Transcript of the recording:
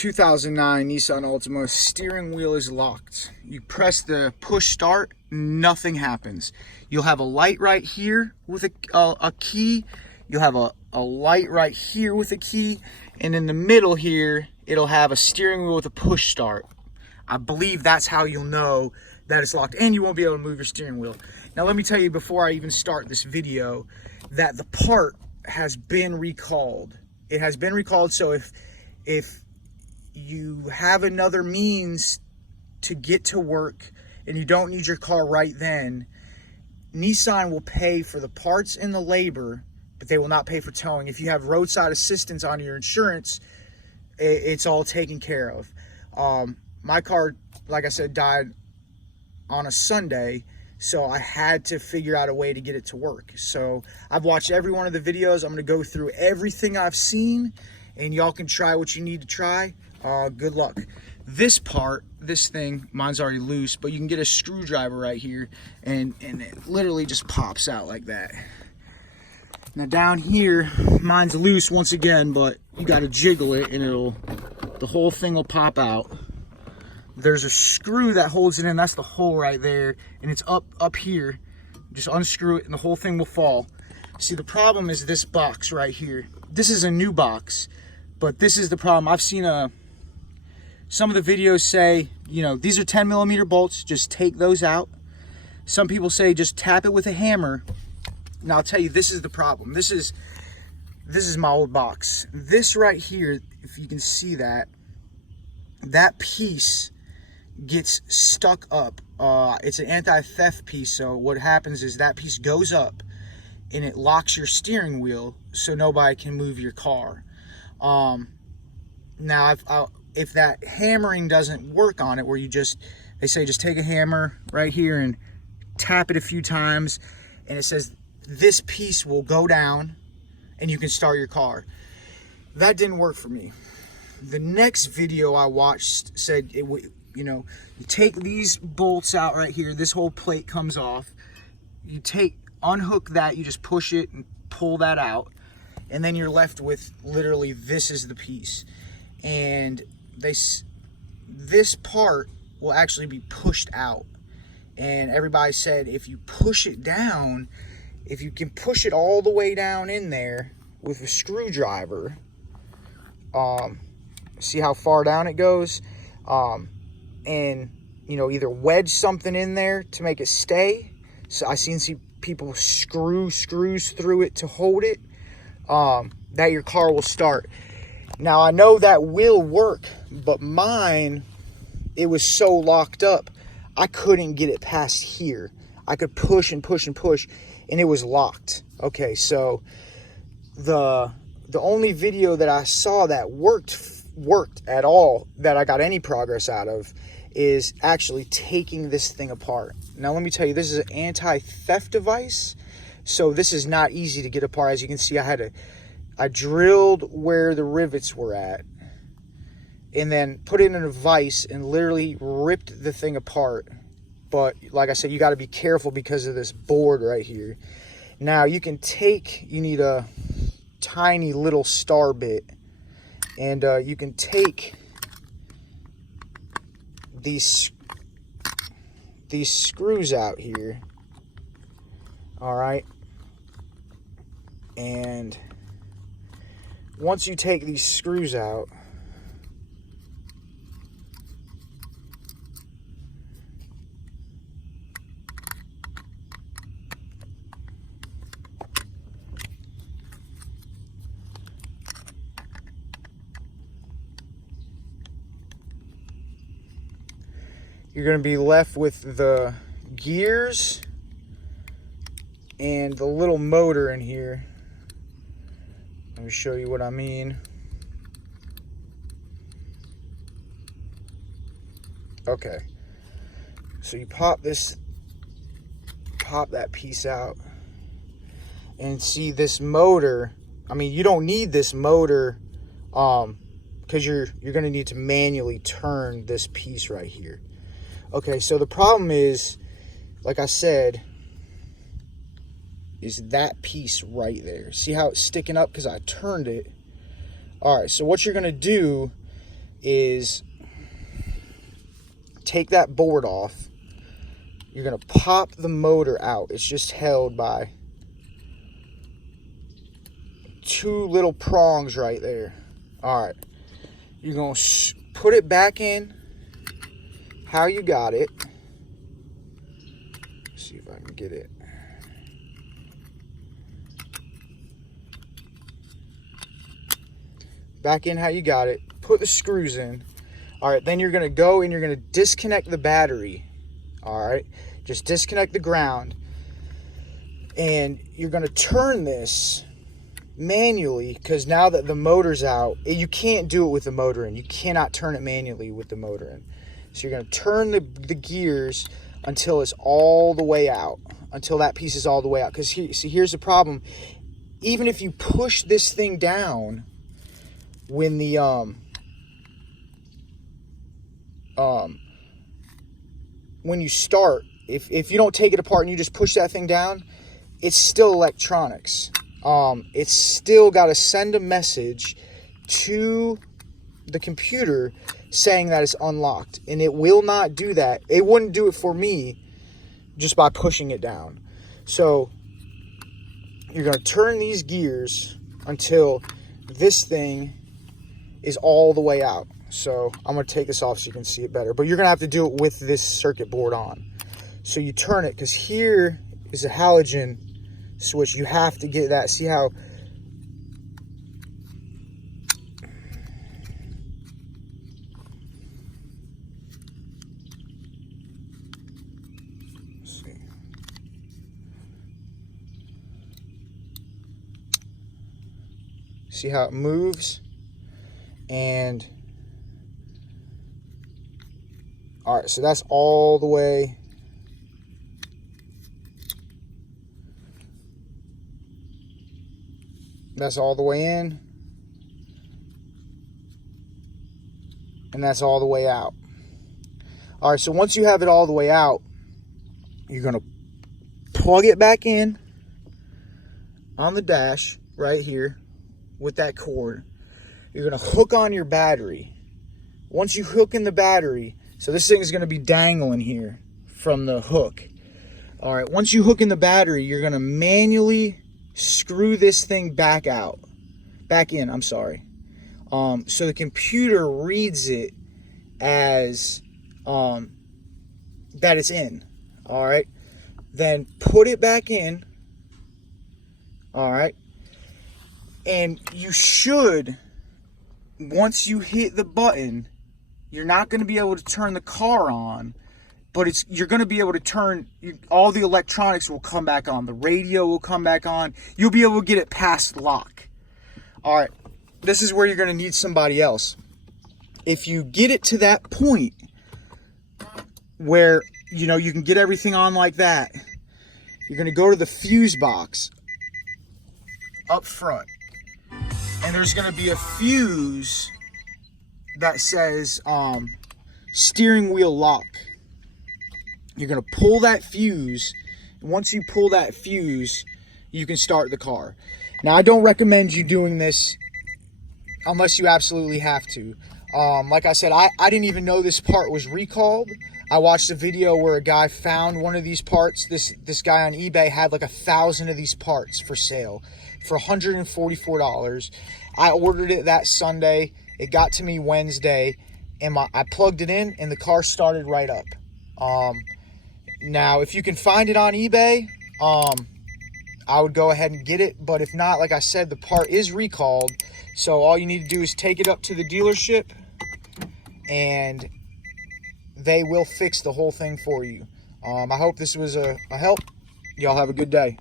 2009 Nissan Altima steering wheel is locked. You press the push start, nothing happens. You'll have a light right here with a key. You'll have a light right here with a key. And in the middle here, it'll have a steering wheel with a push start. I believe that's how you'll know that it's locked, and you won't be able to move your steering wheel. Now let me tell you before I even start this video that the part has been recalled. It has been recalled, so if you have another means to get to work and you don't need your car right then, Nissan will pay for the parts and the labor, but they will not pay for towing. If you have roadside assistance on your insurance, it's all taken care of. My car, like I said, died on a Sunday, so I had to figure out a way to get it to work. So I've watched every one of the videos. I'm going to go through everything I've seen, and y'all can try what you need to try. Good luck. This part, this thing, mine's already loose, but you can get a screwdriver right here, and it literally just pops out like that. Now down here, mine's loose once again, but you got to jiggle it, and the whole thing will pop out. There's a screw that holds it in. That's the hole right there, and it's up here. Just unscrew it, and the whole thing will fall. See, the problem is this box right here. This is a new box, but this is the problem. I've seen some of the videos say, you know, these are 10mm bolts, just take those out. Some people say just tap it with a hammer. Now I'll tell you, this is the problem. This is my old box. This right here, if you can see that piece gets stuck up. It's an anti-theft piece, so what happens is that piece goes up and it locks your steering wheel so nobody can move your car. Now if that hammering doesn't work on it, where they say just take a hammer right here and tap it a few times, and it says this piece will go down and you can start your car. That didn't work for me. The next video I watched said it would, you know, you take these bolts out right here, this whole plate comes off, you unhook that, you just push it and pull that out, and then you're left with literally this is the piece. And this part will actually be pushed out, and everybody said if you push it down, if you can push it all the way down in there with a screwdriver, see how far down it goes, and you know, either wedge something in there to make it stay. So I seen people screw screws through it to hold it, that your car will start. Now I know that will work, but mine, it was so locked up I couldn't get it past here. I could push and push and push, and it was locked. Okay, so the only video that I saw that worked at all, that I got any progress out of, is actually taking this thing apart. Now let me tell you, this is an anti-theft device, so this is not easy to get apart. As you can see, I drilled where the rivets were at, and then put it in a vise and literally ripped the thing apart. But like I said, you got to be careful because of this board right here. Now you need a tiny little star bit, and you can take these screws out here, all right, and once you take these screws out, you're going to be left with the gears and the little motor in here. Let me show you what I mean. Okay, so you pop that piece out, and see this motor. I mean, you don't need this motor because you're going to need to manually turn this piece right here. Okay, so the problem is, like I said, is that piece right there. See how it's sticking up because I turned it? All right, so what you're going to do is take that board off. You're going to pop the motor out. It's just held by two little prongs right there. All right. You're going to put it back in how you got it. Let's see if I can get it. Back in how you got it. Put the screws in. All right, then you're going to go and you're going to disconnect the battery. All right, just disconnect the ground. And you're going to turn this manually, because now that the motor's out, you can't do it with the motor in. You cannot turn it manually with the motor in. So you're going to turn the gears until it's all the way out, until that piece is all the way out. Because here's the problem. Even if you push this thing down, when the when you start, if you don't take it apart and you just push that thing down, it's still electronics. It's still got to send a message to the computer saying that it's unlocked, and it will not do that. It wouldn't do it for me just by pushing it down. So you're going to turn these gears until this thing is all the way out. So I'm going to take this off so you can see it better, but you're going to have to do it with this circuit board on. So you turn it, because here is a halogen switch. You have to get that. See how see how it moves? And all right, so that's all the way. That's all the way in. And that's all the way out. All right, so once you have it all the way out, you're going to plug it back in on the dash right here with that cord. You're going to hook on your battery. Once you hook in the battery, so this thing is going to be dangling here from the hook. All right, once you hook in the battery, you're going to manually screw this thing back in, I'm sorry. So the computer reads it as that it's in. All right, then put it back in. All right, and you should, once you hit the button, you're not going to be able to turn the car on, but you're going to be able to turn, all the electronics will come back on. The radio will come back on. You'll be able to get it past lock. All right, this is where you're going to need somebody else. If you get it to that point where, you can get everything on like that, you're going to go to the fuse box up front. And there's going to be a fuse that says steering wheel lock. You're going to pull that fuse. Once you pull that fuse, you can start the car. Now, I don't recommend you doing this unless you absolutely have to. Like I said, I didn't even know this part was recalled. I watched a video where a guy found one of these parts. This guy on eBay had like 1,000 of these parts for sale for $144. I ordered it that Sunday. It got to me Wednesday, and I plugged it in, and the car started right up. Now, if you can find it on eBay, I would go ahead and get it. But if not, like I said, the part is recalled. So all you need to do is take it up to the dealership, and they will fix the whole thing for you. I hope this was a help. Y'all have a good day.